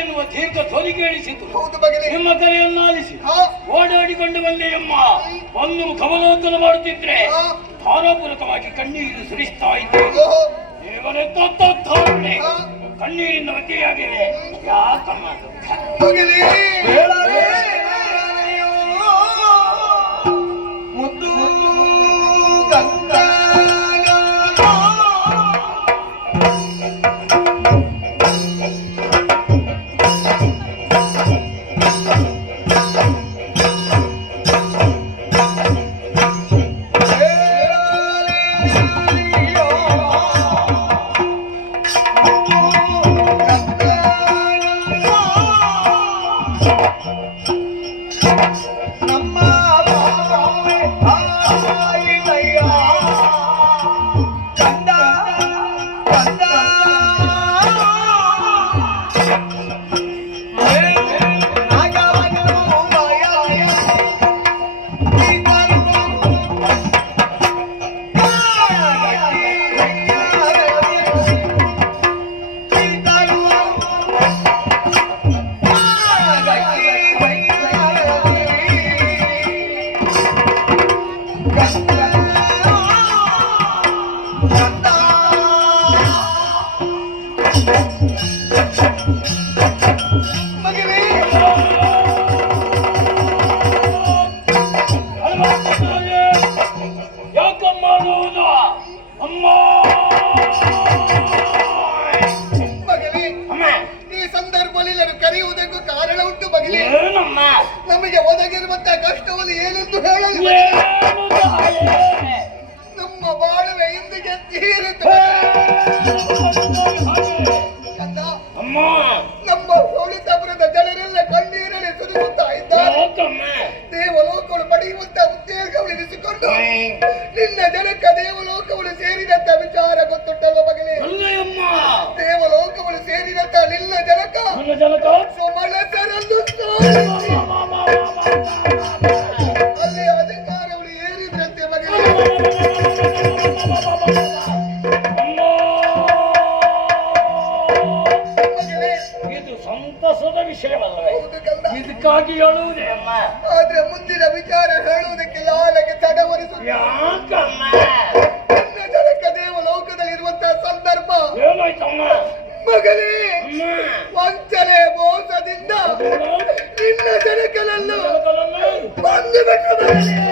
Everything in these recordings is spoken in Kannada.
ಎನ್ನುವ ದೀರ್ಘ ಧ್ವನಿ ಕೇಳಿಸಿತು. ಹೌದು ಮಗನೇ. ನಿಮ್ಮ ಕರೆಯನ್ನು ಆಲಿಸಿ ಓಡಾಡಿಕೊಂಡು ಬಂದೆಯಮ್ಮ. ಒಂದು ಕಮಲೋತ್ತನ ಮಾಡುತ್ತಿದ್ರೆ ಭಾವಪೂರ್ವಕವಾಗಿ ಕಣ್ಣೀರು ಸುರಿಸ್ತಾ ಇದ್ದೆ. ದೇವರೇ ಕಣ್ಣೀರಿನ ಮಧ್ಯೆಯಾಗಿದೆ. ಯಾಕಮ್ಮ ಮುದ್ದು ಕರೆಯುವುದಕ್ಕೂ ಕಾರಣ ಉಂಟು ಮಗನೇ. ನಮಗೆ ಒದಗಿರುವಂತಹ ಕಷ್ಟವನ್ನು ಏನೆಂದು ಹೇಳಲು ನಮ್ಮ ಬಾಳುವೆ ಇಂದಿಗೆ ತೀರುತ್ತದೆ. ನಮ್ಮ ಹೋಳಿತಾಪುರದ ಜನರೆಲ್ಲ ಕಣ್ಣೀರಲ್ಲಿ ಸುರಿಸುತ್ತಾ ಇದ್ದಾರೆ. ದೇವಲೋಕಗಳು ಪಡೆಯುವಂತ ಉದ್ಯೋಗವನ್ನಿರಿಸಿಕೊಂಡು ನಿನ್ನ ಜನಕ ದೇವಲೋಕಗಳು ಸೇರಿದಂತ ವಿಚಾರ ಗೊತ್ತುಂಟಲ್ವ ಮಗನೇ? ದೇವಲೋಕಗಳು ಸೇರಿದಂತ ನಿನ್ನ ಜನಕ ಸುಮಲಸರನ್ನು ಅಲ್ಲಿ ಅಧಿಕಾರಗಳು ಏರಿದ್ರಂತೆ ಮಗನೇ. ಇದು ಸಂತಸದ ವಿಷಯವಲ್ಲವೇ? ಇದಕ್ಕಾಗಿ ಹೇಳುವುದೇ ಅಮ್ಮ. ಆದ್ರೆ ಮುಂದಿನ ವಿಚಾರ ಹೇಳುವುದಕ್ಕೆ ಲಾಲಕ್ಕೆ ತಡವರಿಸುತ್ತೆ. ನಿನ್ನ ಜನಕ ದೇವಲೋಕದಲ್ಲಿರುವಂತಹ ಸಂದರ್ಭ ಏನಾಯ್ತಮ್ಮ ಮಗನೇ? ವಂಚನೆ ಮೋಸದಿಂದ ನಿನ್ನ ಜನಕನನ್ನು ಬಂದು ಬಿಟ್ಟು ಮಗನೇ.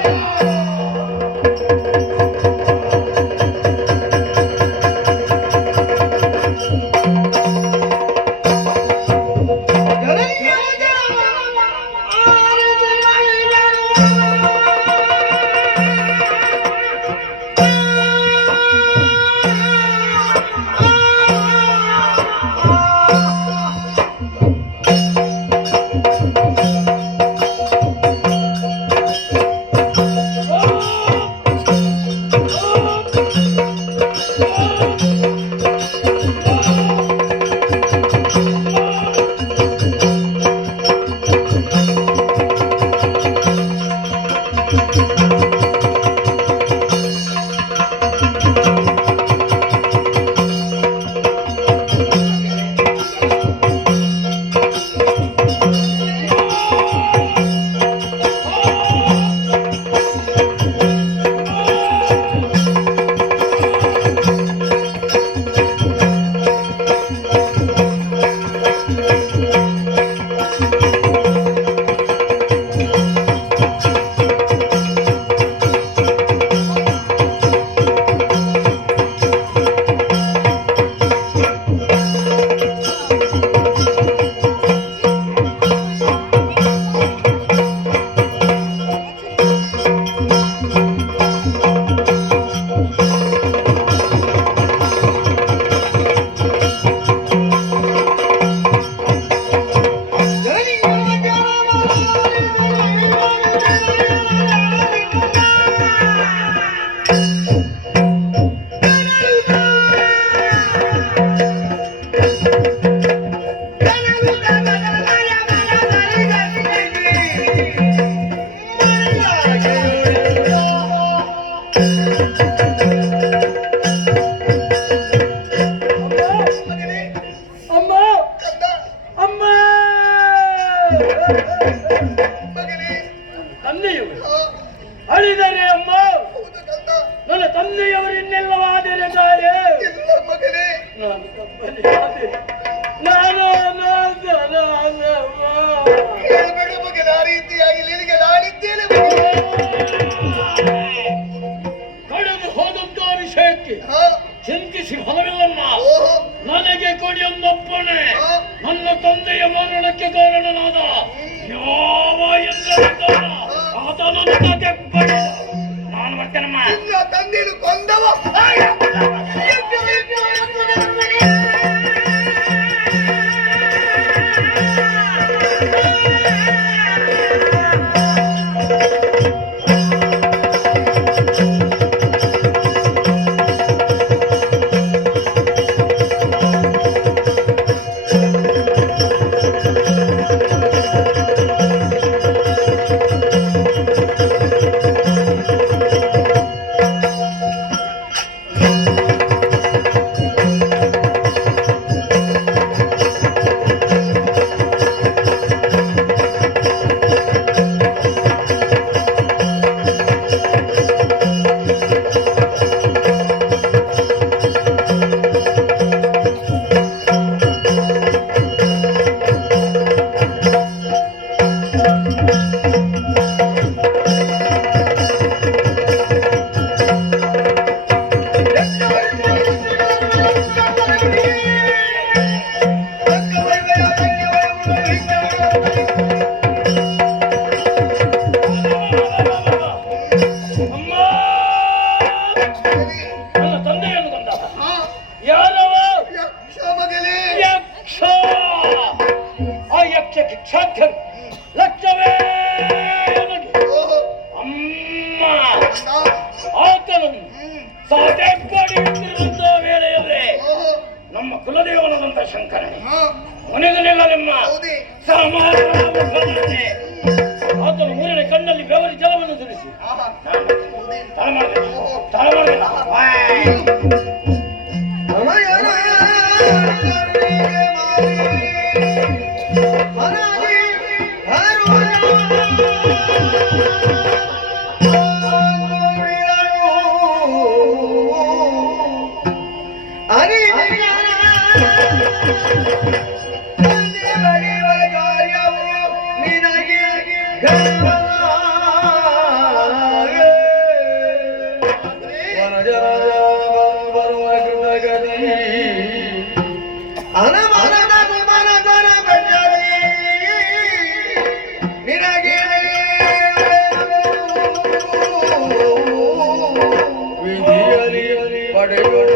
ನಾನು ತಪ್ಪಲಿಯಾದೆ. ನಾನು ಹೇಳ್ಬೇಡ ಮಗನ, ಆ ರೀತಿಯಾಗಿ ನಿನಗೆ ನಾನಿದ್ದೇನೆ ಕಳೆದು ಹೋದಂತ ವಿಷಯಕ್ಕೆ ಚಿಂತಿಸಿ ಫಲವಿಲ್ಲಮ್ಮ. ಓಹೋ ನನಗೆ ಕೊಡಿಯೊಂದೊಪ್ಪಣೆ. ಹಾ. ನನ್ನ ತಂದೆಯ ಮರಣಕ್ಕೆ ಕಾರಣನಾದ ಯಾವ ಎಂದರಿದ್ದಾನ ಆತನನ್ನು ತೆಪ್ಪಡಿ. ನಾನು ಬರ್ತೇನಮ್ಮ. ನಿನ್ನ ತಂದೆಯನ್ನು ಕೊಂದವ ಅಮ್ಮ, ನನ್ನ ತಂದೆಯನ್ನು ಕೊಂದ ಯಾರವ? ಯಕ್ಷ ಮಗನೇ. ಯಕ್ಷ. ಆ ಯಕ್ಷಕ್ಕೆ ಕ್ಷಾತ್ರ ಲಕ್ಷವೇ ನನಗೆ. ಓಹೋ ಅಮ್ಮ, ನಾ- ಆತನನ್ನು ಸಾಧೆಪಡಿಯುತ್ತಿರುವಂತ ವೇಳೆಯಲ್ಲಿ ಓಹೋ ನಮ್ಮ ಕುಲದೇವನಾದಂತ ಶಂಕರನೇ ಹಾ ಮನೆಗಳೆಲ್ಲಮ್ಮ ಹೌದೇ ಸಮಾಧಾನವನ್ನೇ. ಆತನು ಮೂರನೇ ಕಣ್ಣಲ್ಲಿ ಬೆವರಿ ಜಲವನ್ನು ಸುರಿಸಿ ಆಹಾ ಹೌದೇ ತಲೆ ಮಾಡಿದೆ. ವಿಧಿಯಲಿ ಪಡೆಗಳು